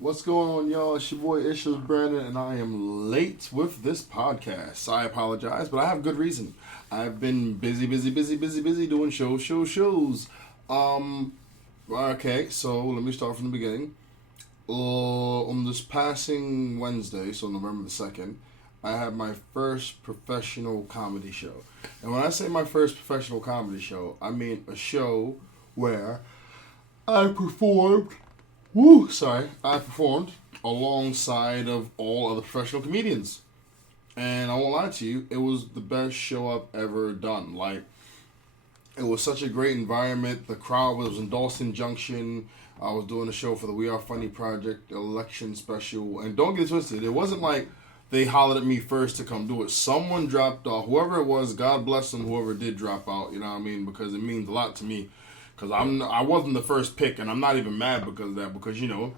What's going on, y'all? It's your boy ItsJusBrandon, and I am late with this podcast. I apologize, but I have good reason. I've been busy doing shows. Okay, so let me start from the beginning. On this passing Wednesday, so November the 2nd, I had my first professional comedy show. And when I say my first professional comedy show, I mean a show where I performed I performed alongside of all other professional comedians. And I won't lie to you, it was the best show I've ever done. Like, it was such a great environment. The crowd was in Dawson Junction. I was doing a show for the We Are Funny Project election special. And don't get twisted, it wasn't like they hollered at me first to come do it. Someone dropped off. Whoever it was, God bless them, whoever did drop out, you know what I mean? Because it means a lot to me. Because I wasn't the first pick, and I'm not even mad because of that. Because, you know,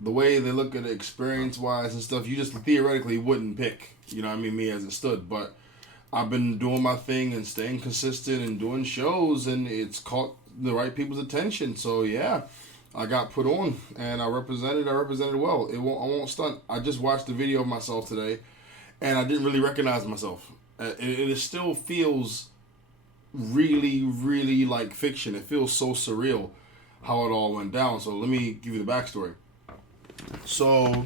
the way they look at it experience-wise and stuff, you just theoretically wouldn't pick, you know what I mean, me as it stood. But I've been doing my thing and staying consistent and doing shows, and it's caught the right people's attention. So, yeah, I got put on, and I represented well. I won't stunt. I just watched the video of myself today, and I didn't really recognize myself. It still feels really like fiction. It feels so surreal how it all went down. So let me give you the backstory. So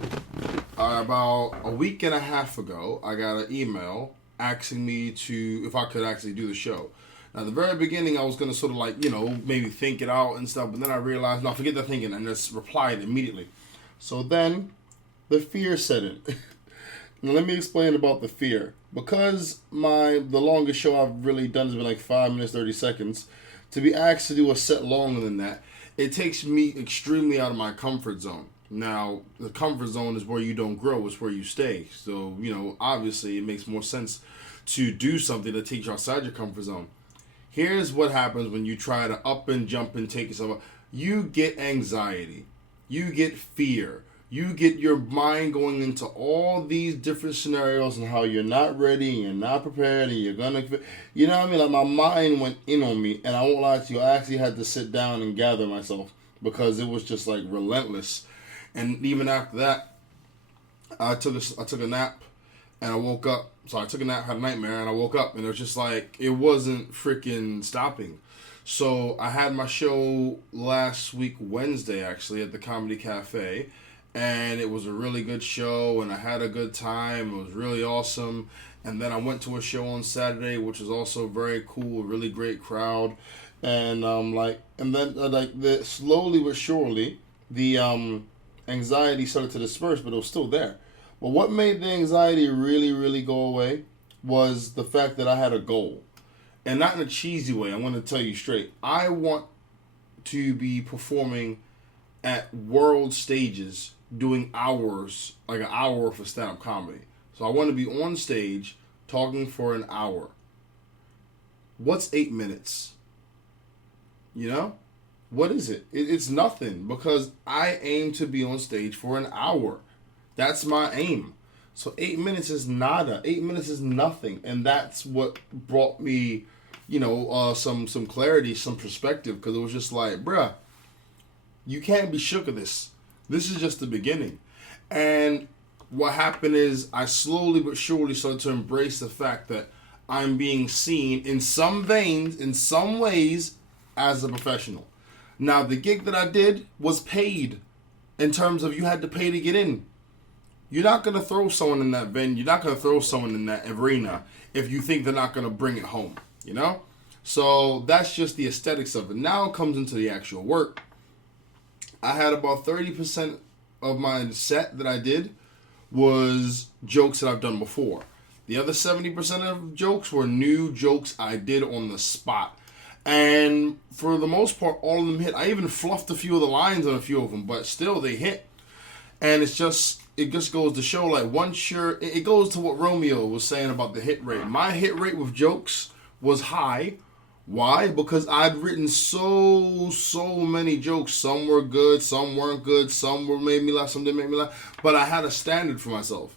about a week and a half ago, I got an email asking me if I could actually do the show. Now, at the very beginning, I was going to sort of like, you know, maybe think it out and stuff, but then I realized, no, forget the thinking, and just replied immediately. So then the fear set in. Now, let me explain about the fear. Because the longest show I've really done has been like 5 minutes, 30 seconds, to be asked to do a set longer than that, it takes me extremely out of my comfort zone. Now, the comfort zone is where you don't grow, it's where you stay. So, you know, obviously it makes more sense to do something that takes you outside your comfort zone. Here's what happens when you try to up and jump and take yourself up. You get anxiety. You get fear. You get your mind going into all these different scenarios and how you're not ready and you're not prepared and you're gonna, you know what I mean? Like, my mind went in on me, and I won't lie to you, I actually had to sit down and gather myself because it was just like relentless. And even after that, I took a nap and I woke up. So I took a nap, had a nightmare, and I woke up, and it was just like, it wasn't freaking stopping. So I had my show last week, Wednesday, actually, at the Comedy Cafe. And it was a really good show, and I had a good time. It was really awesome. And then I went to a show on Saturday, which was also very cool, a really great crowd. And slowly but surely, the anxiety started to disperse, but it was still there. But what made the anxiety really go away was the fact that I had a goal. And not in a cheesy way, I'm going to tell you straight. I want to be performing at world stages, doing hours, like an hour for stand-up comedy. So I want to be on stage talking for an hour. What's 8 minutes? You know? What is it? It's nothing, because I aim to be on stage for an hour. That's my aim. So 8 minutes is nada. 8 minutes is nothing. And that's what brought me, you know, some clarity, some perspective, because it was just like, bruh, you can't be shook of this. This is just the beginning. And what happened is I slowly but surely started to embrace the fact that I'm being seen in some veins, in some ways, as a professional. Now, the gig that I did was paid in terms of you had to pay to get in. You're not going to throw someone in that venue. You're not going to throw someone in that arena if you think they're not going to bring it home, you know? So that's just the aesthetics of it. Now it comes into the actual work. I had about 30% of my set that I did was jokes that I've done before. The other 70% of jokes were new jokes I did on the spot. And for the most part, all of them hit. I even fluffed a few of the lines on a few of them, but still they hit. And it just goes to show, like, it goes to what Romeo was saying about the hit rate. My hit rate with jokes was high. Why? Because I'd written so many jokes. Some were good, some weren't good, some made me laugh, some didn't make me laugh. But I had a standard for myself.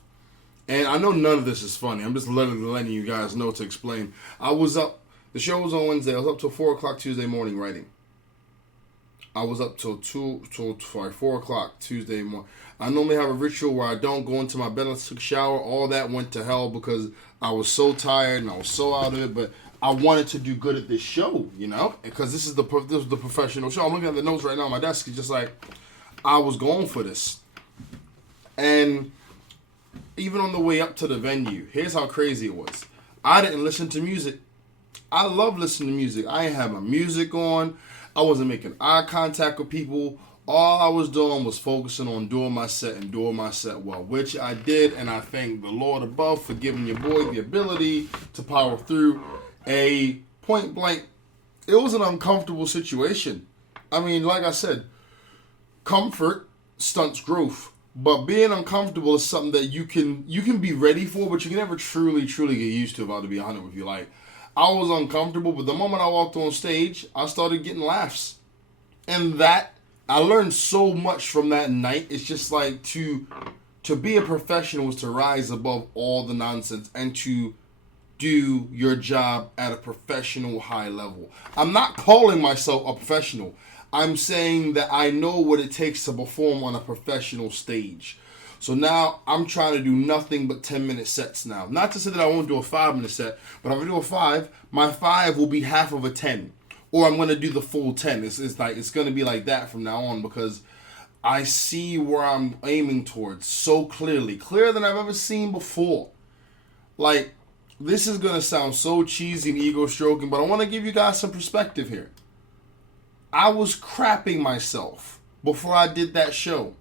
And I know none of this is funny. I'm just letting you guys know to explain. The show was on Wednesday. I was up till 4 o'clock Tuesday morning writing. I was up till 4 o'clock Tuesday morning. I normally have a ritual where I don't go into my bed unless I took a shower. All that went to hell because I was so tired and I was so out of it. But I wanted to do good at this show, because this is the professional show. I'm looking at the notes right now on my desk. It's just like I was going for this. And even on the way up to the venue, here's how crazy it was. I didn't listen to music. I love listening to music. I ain't had my music on. I wasn't making eye contact with people. All I was doing was focusing on doing my set and doing my set well, which I did, and I thank the Lord above for giving your boy the ability to power through a point blank. It was an uncomfortable situation. I mean, like I said, comfort stunts growth, but being uncomfortable is something that you can be ready for, but you can never truly get used to. If I were to be honest with you, like I was uncomfortable, but the moment I walked on stage, I started getting laughs, and that. I learned so much from that night. It's just like to be a professional is to rise above all the nonsense and to do your job at a professional high level. I'm not calling myself a professional. I'm saying that I know what it takes to perform on a professional stage. So now I'm trying to do nothing but 10-minute sets now. Not to say that I won't do a 5-minute set, but if I do a 5, my 5 will be half of a 10. Or I'm going to do the full 10. It's going to be like that from now on because I see where I'm aiming towards so clearly. Clearer than I've ever seen before. Like, this is going to sound so cheesy and ego-stroking, but I want to give you guys some perspective here. I was crapping myself before I did that show.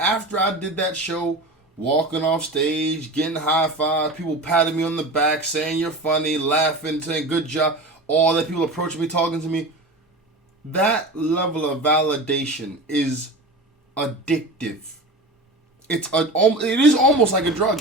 After I did that show, walking off stage, getting high-five, people patting me on the back, saying you're funny, laughing, saying good job. All that people approaching me, talking to me, that level of validation is addictive. It is almost like a drug.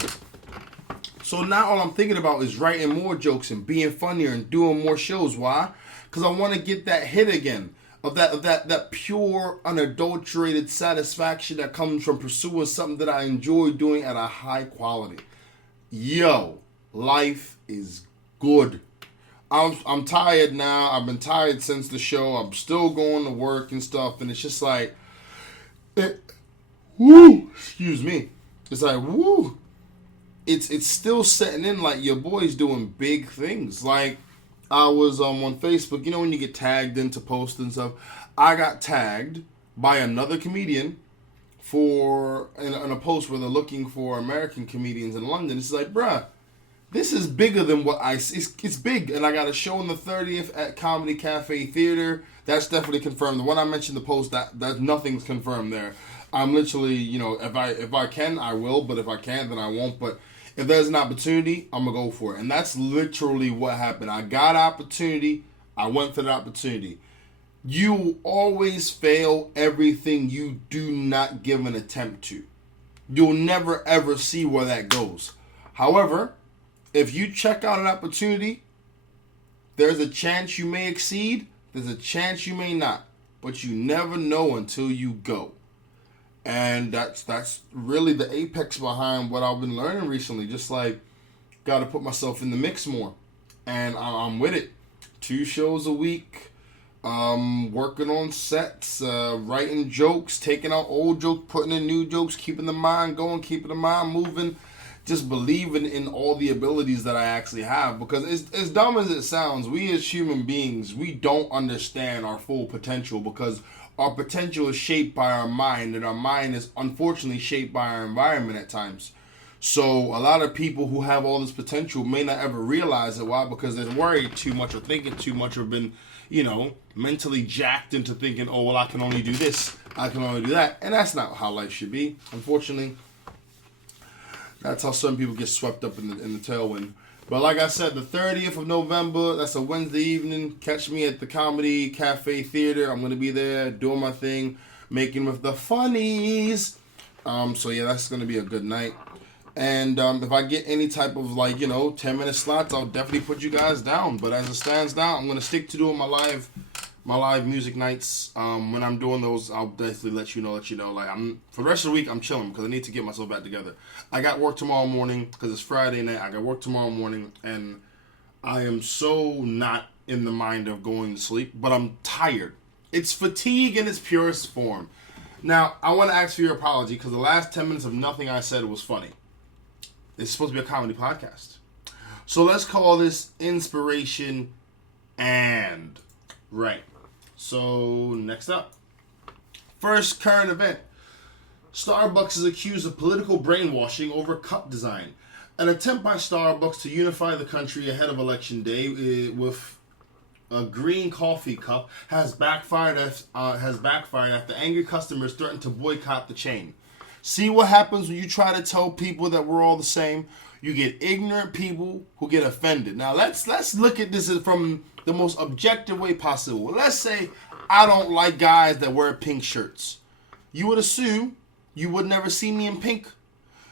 So now all I'm thinking about is writing more jokes and being funnier and doing more shows. Why? Because I want to get that hit again of that pure, unadulterated satisfaction that comes from pursuing something that I enjoy doing at a high quality. Yo, life is good. I'm tired now. I've been tired since the show. I'm still going to work and stuff, and it's just like, excuse me. It's like, woo. It's still setting in like your boy's doing big things. Like I was on Facebook. When you get tagged into posts and stuff, I got tagged by another comedian in a post where they're looking for American comedians in London. It's like, bruh. This is bigger than what it's big, and I got a show on the 30th at Comedy Cafe Theater. That's definitely confirmed. The one I mentioned in the post, that nothing's confirmed there. I'm literally, if I can, I will, but if I can't, then I won't. But if there's an opportunity, I'm gonna go for it, and that's literally what happened. I got opportunity. I went for the opportunity. You always fail everything you do not give an attempt to. You'll never ever see where that goes. However, if you check out an opportunity, there's a chance you may exceed, there's a chance you may not, but you never know until you go. And that's really the apex behind what I've been learning recently. Just like, got to put myself in the mix more, and I'm with it. 2 shows a week, working on sets, writing jokes, taking out old jokes, putting in new jokes, keeping the mind going, keeping the mind moving. Just believing in all the abilities that I actually have. Because as dumb as it sounds, we as human beings, we don't understand our full potential because our potential is shaped by our mind, and our mind is unfortunately shaped by our environment at times. So a lot of people who have all this potential may not ever realize it. Why? Because they're worried too much or thinking too much or been, mentally jacked into thinking, oh, well, I can only do this, I can only do that. And that's not how life should be, unfortunately. That's how some people get swept up in the tailwind. But like I said, the 30th of November, that's a Wednesday evening. Catch me at the Comedy Cafe Theater. I'm going to be there doing my thing, making with the funnies. So yeah, that's going to be a good night. And if I get any type of 10-minute slots, I'll definitely put you guys down. But as it stands now, I'm going to stick to doing my live music nights. When I'm doing those, I'll definitely let you know. For the rest of the week, I'm chilling because I need to get myself back together. I got work tomorrow morning because it's Friday night. I got work tomorrow morning, and I am so not in the mind of going to sleep, but I'm tired. It's fatigue in its purest form. Now, I want to ask for your apology because the last 10 minutes of nothing I said was funny. It's supposed to be a comedy podcast. So let's call this inspiration and right. So next up. First current event. Starbucks is accused of political brainwashing over cup design. An attempt by Starbucks to unify the country ahead of Election Day with a green coffee cup has backfired after angry customers threatened to boycott the chain. See what happens when you try to tell people that we're all the same? You get ignorant people who get offended. Now let's look at this from the most objective way possible. Let's say I don't like guys that wear pink shirts. You would assume you would never see me in pink.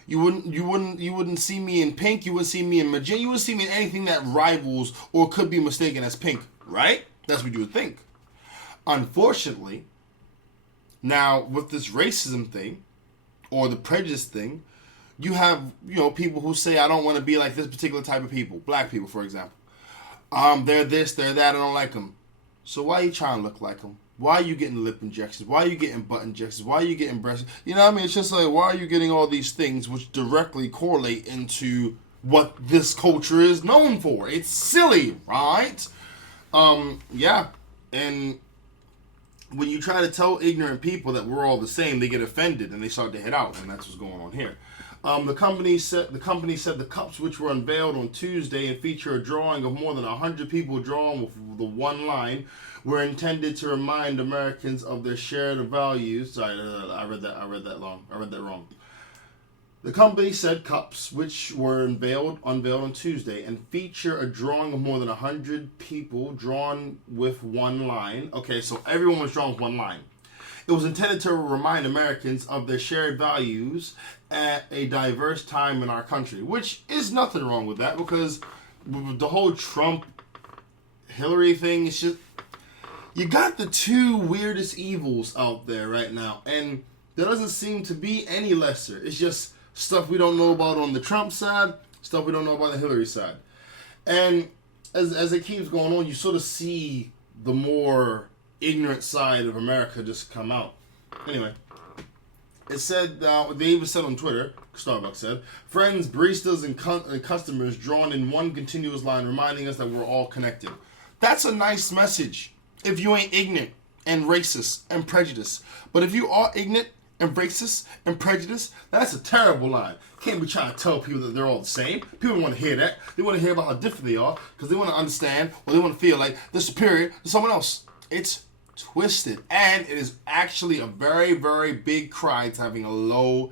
You wouldn't see me in pink. You wouldn't see me in magenta. You wouldn't see me in anything that rivals or could be mistaken as pink, right? That's what you would think. Unfortunately, now with this racism thing or the prejudice thing, you have people who say I don't want to be like this particular type of people, black people, for example. They're this, they're that. I don't like them. So why are you trying to look like them? Why are you getting lip injections? Why are you getting butt injections? Why are you getting breast? You know what I mean? It's just like, why are you getting all these things which directly correlate into what this culture is known for? It's silly, right? Yeah. And when you try to tell ignorant people that we're all the same, they get offended and they start to head out. And that's what's going on here. The company said the cups, which were unveiled on Tuesday and feature a drawing of more than 100 people drawn with the one line, were intended to remind Americans of their shared values. Sorry, I read that wrong. The company said cups, which were unveiled on Tuesday, and feature a drawing of more than 100 people drawn with one line. Okay, so everyone was drawn with one line. It was intended to remind Americans of their shared values at a diverse time in our country, which is nothing wrong with that, because the whole Trump-Hillary thing is just, you got the two weirdest evils out there right now, and there doesn't seem to be any lesser. It's just stuff we don't know about on the Trump side, stuff we don't know about the Hillary side. And as it keeps going on, you sort of see the more ignorant side of America just come out. Anyway, it said, they even said on Twitter, Starbucks said, friends, baristas, and customers drawn in one continuous line, reminding us that we're all connected. That's a nice message if you ain't ignorant and racist and prejudiced. But if you are ignorant and racist and prejudiced, that's a terrible line. Can't be trying to tell people that they're all the same. People don't want to hear that. They want to hear about how different they are because they want to understand or they want to feel like they're superior to someone else. It's twisted, and it is actually a very, very big cry to having a low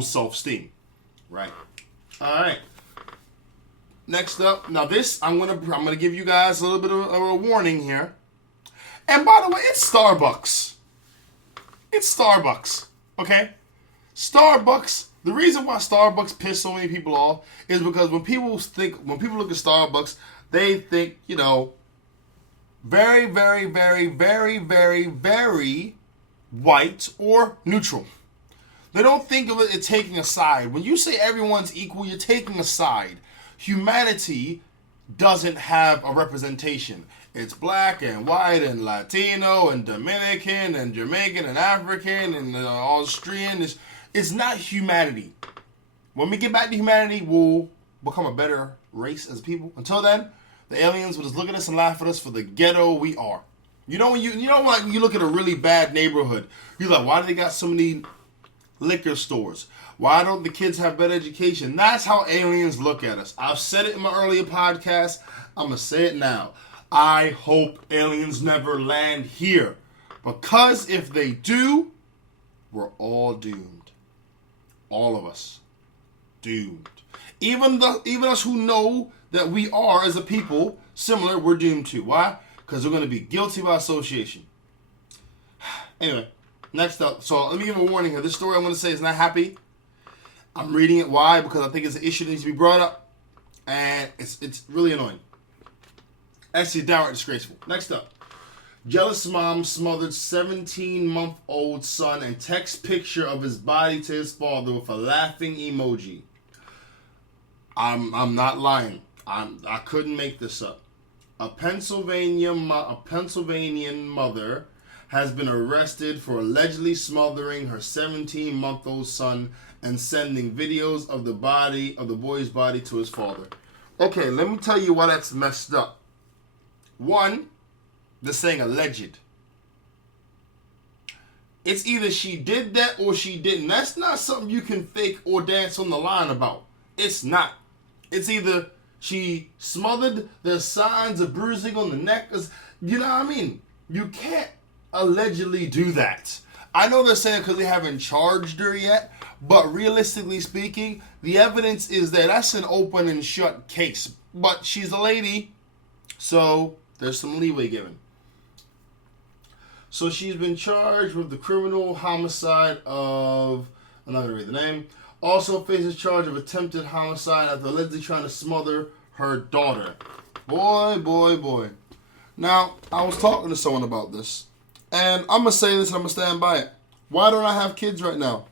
self-esteem. Right. All right. Next up, now this I'm gonna give you guys a little bit of a warning here. And by the way, it's Starbucks. It's Starbucks. Okay? Starbucks. The reason why Starbucks piss so many people off is because when people look at Starbucks, they think, very, very, very, very, very, very white or neutral. They don't think of it as taking a side. When you say everyone's equal, you're taking a side. Humanity doesn't have a representation. It's black and white and Latino and Dominican and Jamaican and African and Austrian. It's not humanity. When we get back to humanity, we'll become a better race as people. Until then, the aliens will just look at us and laugh at us for the ghetto we are. When you look at a really bad neighborhood, you're like, why do they got so many liquor stores? Why don't the kids have better education? That's how aliens look at us. I've said it in my earlier podcast. I'm going to say it now. I hope aliens never land here. Because if they do, we're all doomed. All of us. Doomed. Even us who know that we are, as a people, similar, we're doomed too. Why? Because we're going to be guilty by association. Anyway, next up. So let me give a warning here. This story I'm going to say is not happy. I'm reading it. Why? Because I think it's an issue that needs to be brought up. And it's really annoying. Actually, downright disgraceful. Next up. Jealous mom smothered 17-month-old son and texts picture of his body to his father with a laughing emoji. I'm not lying. I couldn't make this up. A Pennsylvanian mother has been arrested for allegedly smothering her 17-month-old son and sending videos of the boy's body to his father. Okay, let me tell you why that's messed up. One, they're saying alleged. It's either she did that or she didn't. That's not something you can fake or dance on the line about. It's not. It's either she smothered, there's signs of bruising on the neck. You know what I mean? You can't allegedly do that. I know they're saying because they haven't charged her yet, but realistically speaking, the evidence is that that's an open and shut case. But she's a lady, so there's some leeway given. So she's been charged with the criminal homicide of, I'm not going to read the name, also faces charge of attempted homicide after allegedly trying to smother her daughter. Boy. Now, I was talking to someone about this, and I'm going to say this and I'm going to stand by it. Why don't I have kids right now?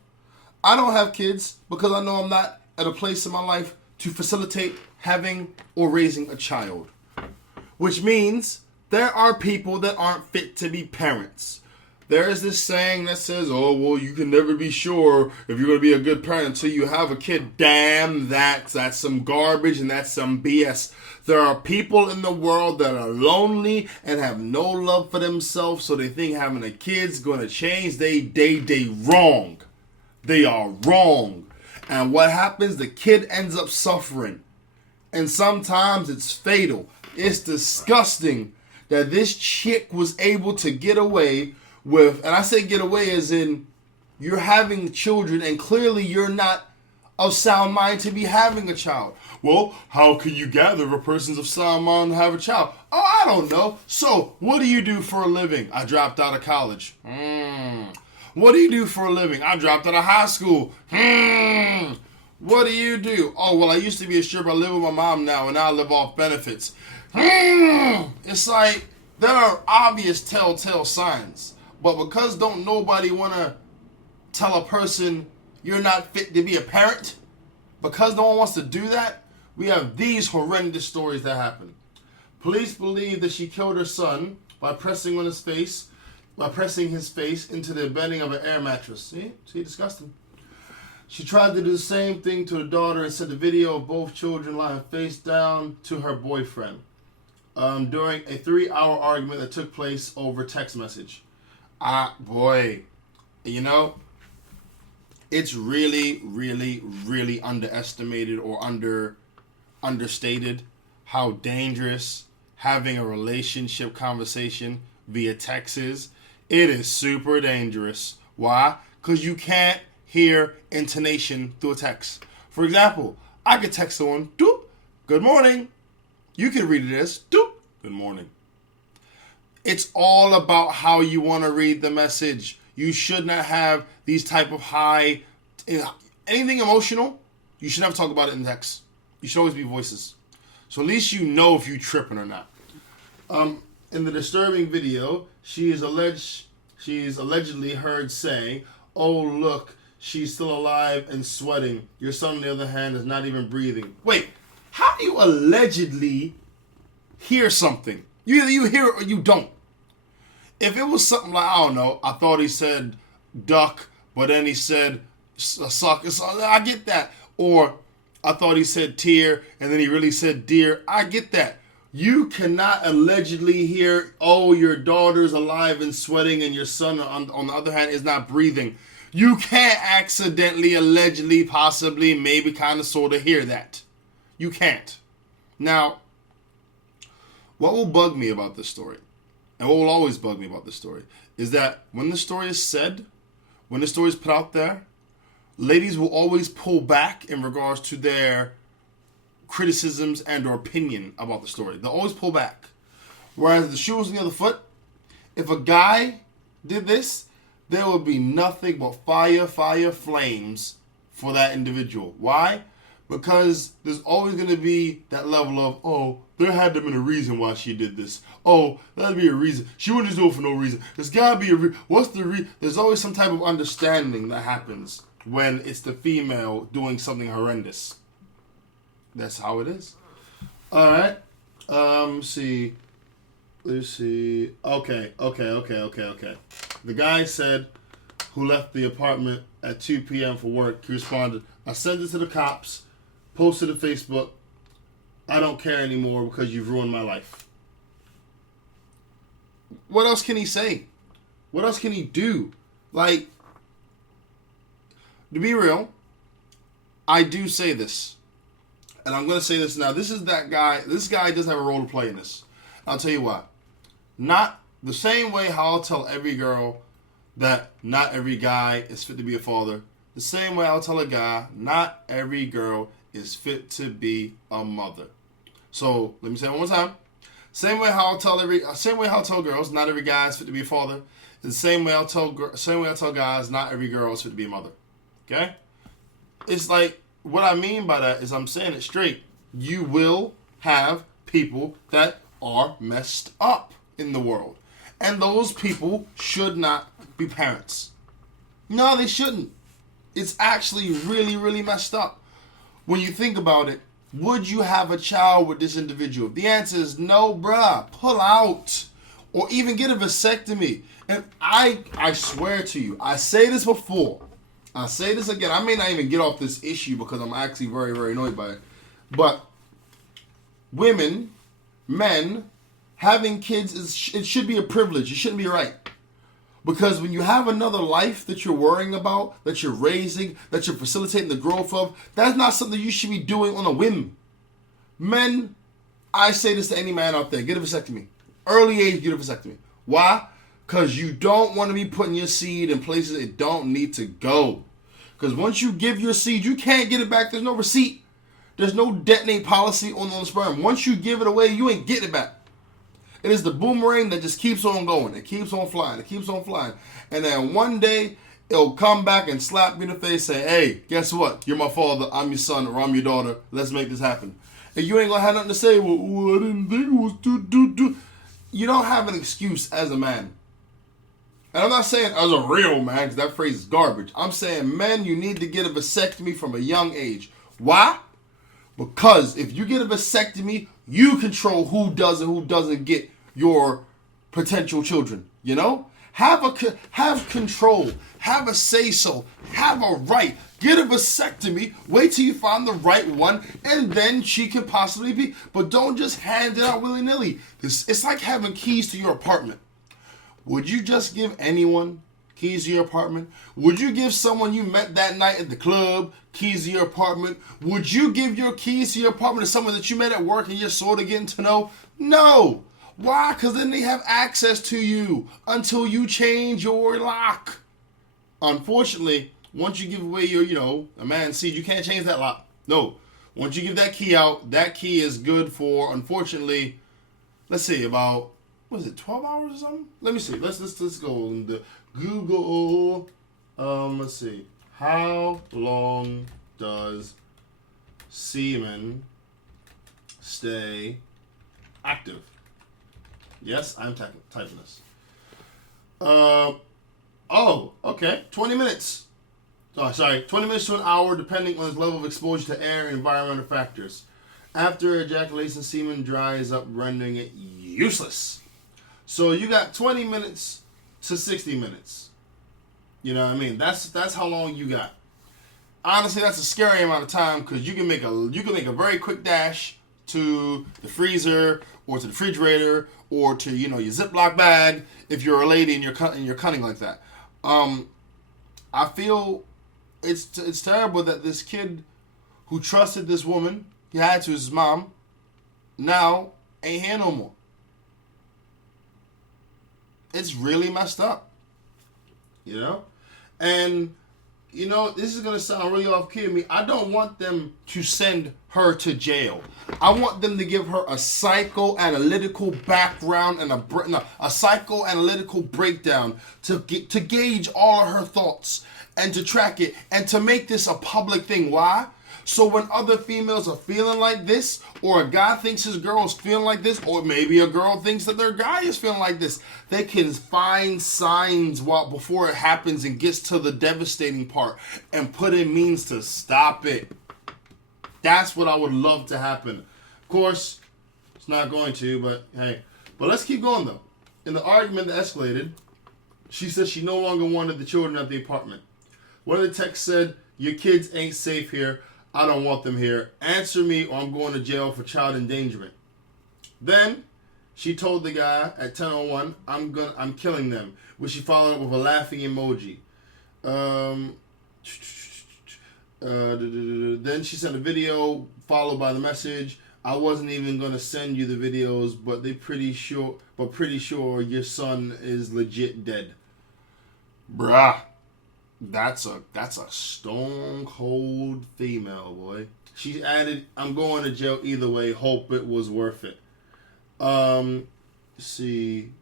I don't have kids because I know I'm not at a place in my life to facilitate having or raising a child. Which means there are people that aren't fit to be parents. There is this saying that says, oh, well, you can never be sure if you're going to be a good parent until you have a kid. Damn, that's some garbage and that's some BS. There are people in the world that are lonely and have no love for themselves, so they think having a kid's going to change. They wrong. They are wrong. And what happens? The kid ends up suffering. And sometimes it's fatal. It's disgusting that this chick was able to get away with, and I say get away as in you're having children and clearly you're not of sound mind to be having a child. Well, how can you gather if a person's of sound mind to have a child? Oh, I don't know. So, what do you do for a living? I dropped out of college. What do you do for a living? I dropped out of high school. What do you do? Oh, well, I used to be a stripper. I live with my mom now, and now I live off benefits. It's like there are obvious telltale signs. But because don't nobody want to tell a person you're not fit to be a parent, because no one wants to do that, we have these horrendous stories that happen. Police believe that she killed her son by pressing his face into the bedding of an air mattress. See, disgusting. She tried to do the same thing to her daughter and sent a video of both children lying face down to her boyfriend during a 3-hour argument that took place over text message. Boy, you know, it's really, really, really underestimated or understated how dangerous having a relationship conversation via text is. It is super dangerous. Why? Because you can't hear intonation through a text. For example, I could text someone, doop, good morning. You can read it as, doop, good morning. It's all about how you want to read the message. You should not have these type of anything emotional, you should never talk about it in text. You should always be voices. So at least you know if you tripping or not. In the disturbing video, she is allegedly heard saying, oh, look, she's still alive and sweating. Your son, on the other hand, is not even breathing. Wait, how do you allegedly hear something? Either you hear it or you don't. If it was something like, I don't know, I thought he said duck, but then he said suck. I get that. Or I thought he said tear, and then he really said deer. I get that. You cannot allegedly hear, oh, your daughter's alive and sweating, and your son, on the other hand, is not breathing. You can't accidentally, allegedly, possibly, maybe, kind of, sort of hear that. You can't. Now, what will bug me about this story, and what will always bug me about this story, is that when the story is said, when the story is put out there, ladies will always pull back in regards to their criticisms and or opinion about the story. They'll always pull back. Whereas if the shoe was on the other foot, if a guy did this, there would be nothing but fire, flames for that individual. Why? Because there's always going to be that level of, oh, there had to have been a reason why she did this. Oh, that'd be a reason. She wouldn't just do it for no reason. There's got to be a reason. What's the reason? There's always some type of understanding that happens when it's the female doing something horrendous. That's how it is. All right. See. Let's see. Okay. The guy said, who left the apartment at 2 p.m. for work, he responded, I sent it to the cops, posted to Facebook, I don't care anymore because you've ruined my life. What else can he say? What else can he do? Like, to be real, I do say this. And I'm going to say this now. This is that guy. This guy does have a role to play in this. I'll tell you why. Not the same way how I'll tell every girl that not every guy is fit to be a father. The same way I'll tell a guy not every girl is fit to be a mother. So let me say it one more time. Same way how I'll tell girls not every guy is fit to be a father. The same way I'll tell guys not every girl is fit to be a mother. Okay? It's like, what I mean by that is I'm saying it straight. You will have people that are messed up in the world. And those people should not be parents. No, they shouldn't. It's actually really, really messed up. When you think about it, would you have a child with this individual? The answer is no, bruh. Pull out. Or even get a vasectomy. And I swear to you, I say this before. I say this again. I may not even get off this issue because I'm actually very, very annoyed by it. But women, men, having kids, it should be a privilege. It shouldn't be right. Because when you have another life that you're worrying about, that you're raising, that you're facilitating the growth of, that's not something you should be doing on a whim. Men, I say this to any man out there, get a vasectomy. Early age, get a vasectomy. Why? Because you don't want to be putting your seed in places it don't need to go. Because once you give your seed, you can't get it back. There's no receipt. There's no detonate policy on the sperm. Once you give it away, you ain't getting it back. It is the boomerang that just keeps on going. It keeps on flying. It keeps on flying. And then one day, it'll come back and slap you in the face and say, hey, guess what? You're my father. I'm your son or I'm your daughter. Let's make this happen. And you ain't going to have nothing to say. Well, I didn't think it was do. You don't have an excuse as a man. And I'm not saying as a real man, because that phrase is garbage. I'm saying, men, you need to get a vasectomy from a young age. Why? Because if you get a vasectomy, you control who does and who doesn't get your potential children. You know? Have control. Have a say-so. Have a right. Get a vasectomy. Wait till you find the right one, and then she can possibly be. But don't just hand it out willy-nilly. It's like having keys to your apartment. Would you just give anyone keys to your apartment? Would you give someone you met that night at the club keys to your apartment? Would you give your keys to your apartment to someone that you met at work and you're sort of getting to know? No. Why? Because then they have access to you until you change your lock. Unfortunately, once you give away your, a man's seed, you can't change that lock. No. Once you give that key out, that key is good for, unfortunately, let's see, about, 12 hours or something? Let me see. Let's go on the Google. Let's see. How long does semen stay active? Yes, I'm typing this. Okay. 20 minutes. Oh, sorry. 20 minutes to an hour, depending on its level of exposure to air and environmental factors. After ejaculation, semen dries up, rendering it useless. So you got 20 minutes to 60 minutes. You know what I mean? That's how long you got. Honestly, that's a scary amount of time because you can make a very quick dash to the freezer or to the refrigerator or to your Ziploc bag if you're a lady and you're cutting like that. I feel it's terrible that this kid who trusted this woman, he had to his mom, now ain't here no more. It's really messed up, and this is gonna sound really off-key to me. I don't want them to send her to jail. I want them to give her a psychoanalytical background and a psychoanalytical breakdown to gauge all of her thoughts and to track it and to make this a public thing. Why? So when other females are feeling like this, or a guy thinks his girl is feeling like this, or maybe a girl thinks that their guy is feeling like this, they can find signs before it happens and gets to the devastating part and put in means to stop it. That's what I would love to happen. Of course, It's not going to, but hey. But let's keep going, though. In the argument that escalated, she said she no longer wanted the children at the apartment. One of the texts said, "Your kids ain't safe here. I don't want them here. Answer me or I'm going to jail for child endangerment." Then she told the guy at 10:01, I'm killing them, which she followed up with a laughing emoji. Then she sent a video followed by the message, "I wasn't even gonna send you the videos, but pretty sure your son is legit dead." Bruh. That's a stone cold female, boy. She added, "I'm going to jail either way. Hope it was worth it." See.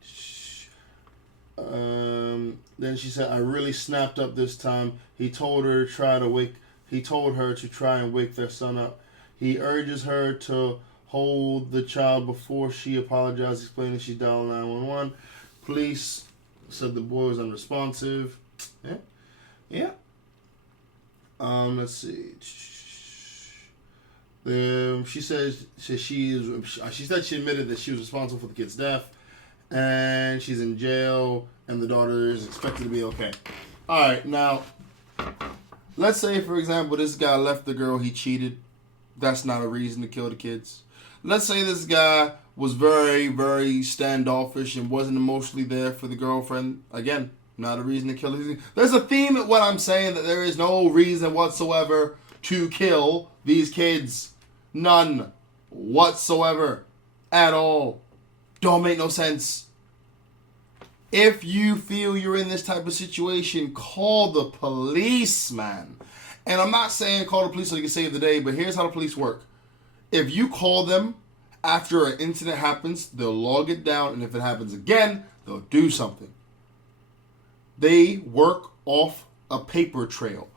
Then she said, "I really snapped up this time. He told her to try and wake their son up. He urges her to hold the child before she apologized, explaining she dialed 911. Police said the boy was unresponsive." Yeah. Let's see. She said she admitted that she was responsible for the kid's death, and she's in jail, and the daughter is expected to be okay. All right, now, let's say, for example, this guy left the girl he cheated. That's not a reason to kill the kids. Let's say this guy was very, very standoffish and wasn't emotionally there for the girlfriend. Again, not a reason to kill these. There's a theme at what I'm saying, that there is no reason whatsoever to kill these kids. None whatsoever. At all. Don't make no sense. If you feel you're in this type of situation, call the police, man. And I'm not saying call the police so you can save the day, but here's how the police work. If you call them after an incident happens, they'll log it down, and if it happens again, they'll do something. They work off a paper trail.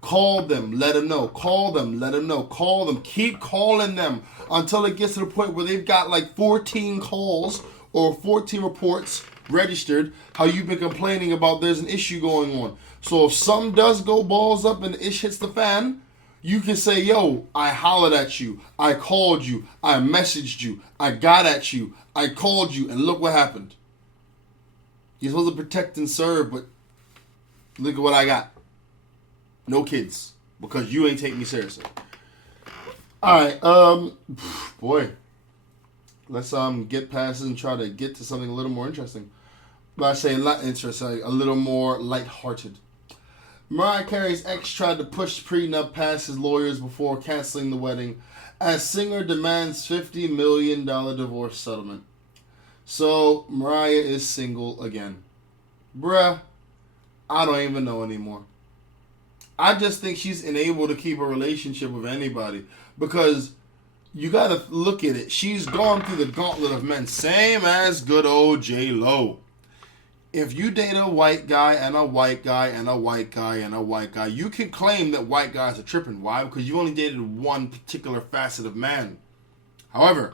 Call them, let them know. Call them, let them know. Call them. Keep calling them until it gets to the point where they've got like 14 calls or 14 reports registered how you've been complaining about there's an issue going on. So if something does go balls up and the ish hits the fan, you can say, "Yo, I hollered at you. I called you. I messaged you. I got at you. I called you, and look what happened." You're supposed to protect and serve, but look at what I got. No kids, because you ain't take me seriously. All right, boy. Let's get past this and try to get to something a little more interesting. But I say not interesting, a little more lighthearted. Mariah Carey's ex tried to push prenup past his lawyers before canceling the wedding, as singer demands $50 million divorce settlement. So, Mariah is single again. Bruh, I don't even know anymore. I just think she's unable to keep a relationship with anybody, because you gotta look at it. She's gone through the gauntlet of men, same as good old J-Lo. If you date a white guy and a white guy and a white guy and a white guy, you can claim that white guys are tripping. Why? Because you only dated one particular facet of man. However,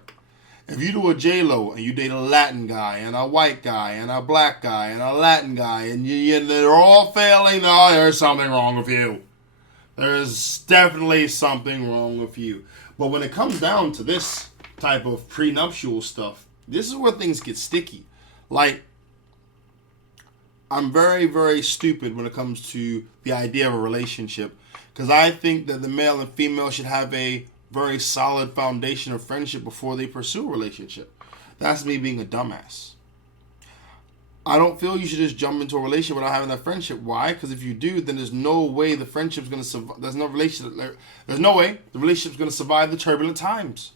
if you do a J-Lo and you date a Latin guy and a white guy and a black guy and a Latin guy and they're all failing, no, there's something wrong with you. There's definitely something wrong with you. But when it comes down to this type of prenuptial stuff, this is where things get sticky. Like, I'm very, very stupid when it comes to the idea of a relationship, because I think that the male and female should have a very solid foundation of friendship before they pursue a relationship. That's me being a dumbass. I don't feel you should just jump into a relationship without having that friendship. Why? Because if you do, then there's no way the friendship's going to survive. There's no way the relationship's going to survive the turbulent times.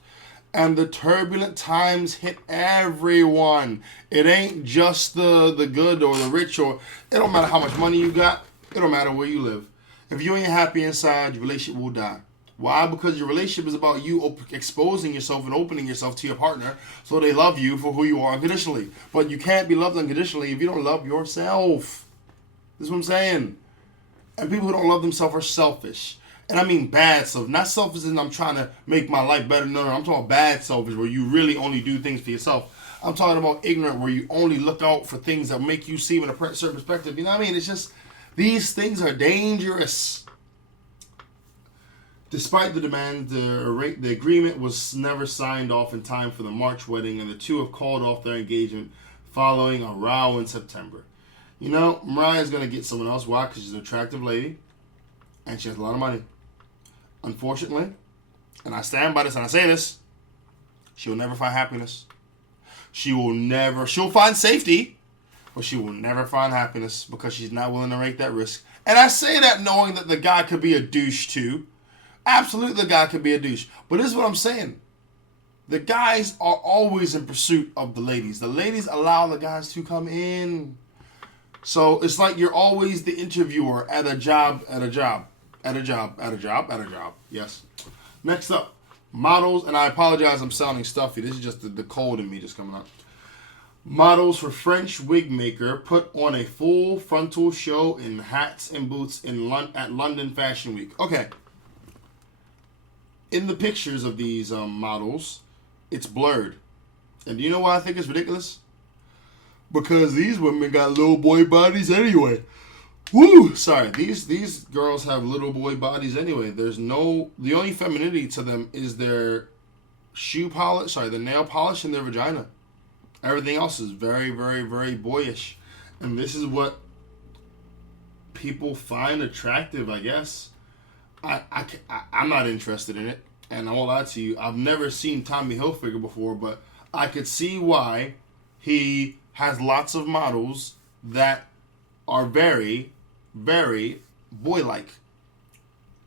And the turbulent times hit everyone. It ain't just the good or the rich, or it don't matter how much money you got. It don't matter where you live. If you ain't happy inside, your relationship will die. Why? Because your relationship is about you exposing yourself and opening yourself to your partner so they love you for who you are unconditionally. But you can't be loved unconditionally if you don't love yourself. This is what I'm saying. And people who don't love themselves are selfish. And I mean bad self. Not selfish as I'm trying to make my life better. No, I'm talking bad selfish, where you really only do things for yourself. I'm talking about ignorant, where you only look out for things that make you see in a certain perspective. You know what I mean? It's just, these things are dangerous. Despite the demand, the agreement was never signed off in time for the March wedding, and the two have called off their engagement following a row in September. You know, Mariah's going to get someone else. Why? Because she's an attractive lady, and she has a lot of money. Unfortunately, and I stand by this and I say this, she will never find happiness. She'll find safety, but she will never find happiness because she's not willing to make that risk. And I say that knowing that the guy could be a douche too. Absolutely, the guy could be a douche. But this is what I'm saying. The guys are always in pursuit of the ladies. The ladies allow the guys to come in. So it's like you're always the interviewer at a job. Yes. Next up, models. And I apologize, I'm sounding stuffy. This is just the cold in me just coming out. Models for French wig maker put on a full frontal show in hats and boots at London Fashion Week. Okay. In the pictures of these models, it's blurred. And do you know why I think it's ridiculous? Because these women got little boy bodies anyway. Woo! Sorry, these girls have little boy bodies anyway. The only femininity to them is their the nail polish and their vagina. Everything else is very, very, very boyish. And this is what people find attractive, I guess. I'm not interested in it. And I won't lie to you, I've never seen Tommy Hilfiger before, but I could see why he has lots of models that are very, very boy-like.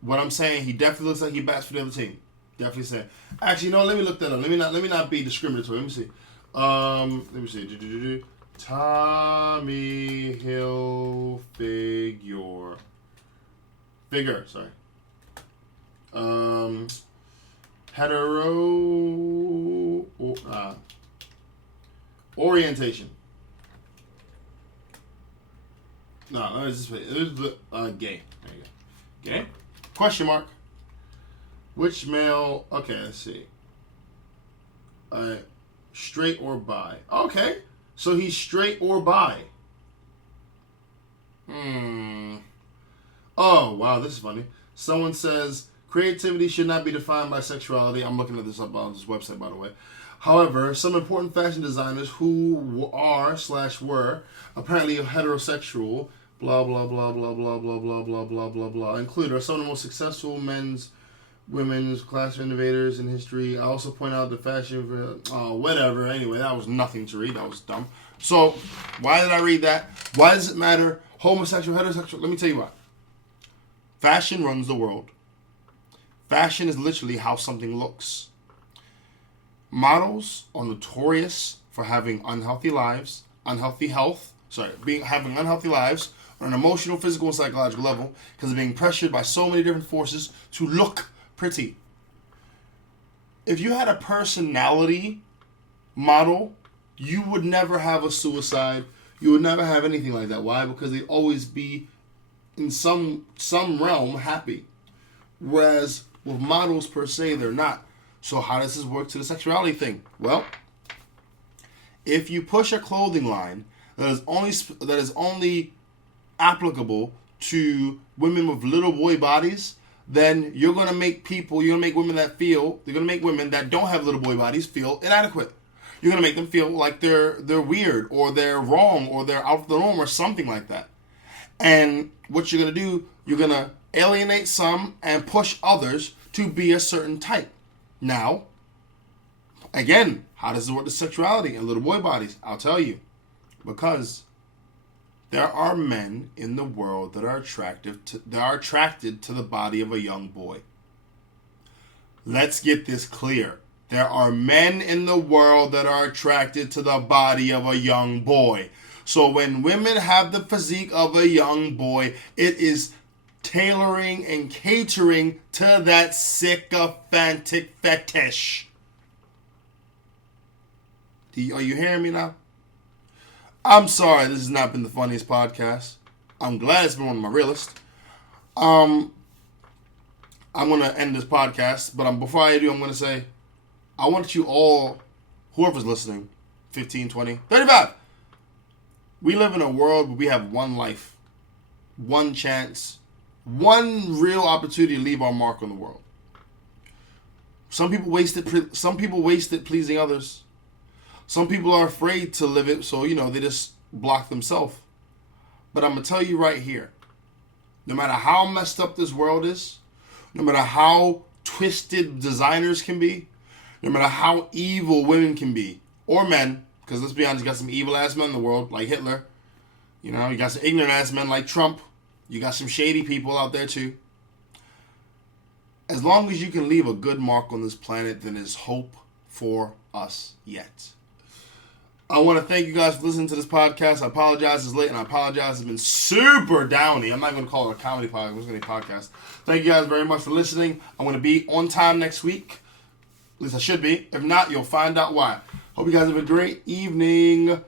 What I'm saying, he definitely looks like he bats for the other team. Definitely saying. Actually, no, let me look that up. Let me not be discriminatory. Let me see. Tommy Hilfiger. Sorry. Orientation. No, there's gay. There you go. Gay? Question mark. Which male? Okay, let's see. Straight or bi? Okay, so he's straight or bi. Oh, wow, this is funny. Someone says, creativity should not be defined by sexuality. I'm looking at this up on this website, by the way. However, some important fashion designers who are/were apparently heterosexual, blah, blah, blah, blah, blah, blah, blah, blah, blah, blah, blah, included are some of the most successful women's class innovators in history. I also point out the fashion, whatever. Anyway, that was nothing to read. That was dumb. So, why did I read that? Why does it matter? Homosexual, heterosexual? Let me tell you why. Fashion runs the world. Fashion is literally how something looks. Models are notorious for having unhealthy lives, having unhealthy lives on an emotional, physical, and psychological level because of being pressured by so many different forces to look pretty. If you had a personality model, you would never have a suicide. You would never have anything like that. Why? Because they'd always be in some realm happy. Whereas with models per se, they're not. So how does this work to the sexuality thing? Well, if you push a clothing line that is only applicable to women with little boy bodies, then you're gonna make women that don't have little boy bodies feel inadequate. You're gonna make them feel like they're weird or they're wrong or they're out of the norm or something like that. And what you're gonna do, you're gonna alienate some and push others to be a certain type. Now, again, how does it work with sexuality and little boy bodies? I'll tell you. Because there are men in the world that are attracted to the body of a young boy. Let's get this clear. There are men in the world that are attracted to the body of a young boy. So when women have the physique of a young boy, it is tailoring and catering to that sycophantic fetish. Are you hearing me now? I'm sorry, this has not been the funniest podcast. I'm glad it's been one of my realest. I'm going to end this podcast, but before I do, I'm going to say, I want you all, whoever's listening, 15, 20, 35, we live in a world where we have one life, one chance, one real opportunity to leave our mark on the world. Some people waste it pleasing others. Some people are afraid to live it, so, they just block themselves. But I'm going to tell you right here, no matter how messed up this world is, no matter how twisted designers can be, no matter how evil women can be, or men, because let's be honest, you got some evil-ass men in the world, like Hitler. You got some ignorant-ass men like Trump. You got some shady people out there, too. As long as you can leave a good mark on this planet, then there's hope for us yet. I want to thank you guys for listening to this podcast. I apologize it's late, and I apologize it's been super downy. I'm not going to call it a comedy podcast. It's going to be a podcast. Thank you guys very much for listening. I'm going to be on time next week. At least I should be. If not, you'll find out why. Hope you guys have a great evening.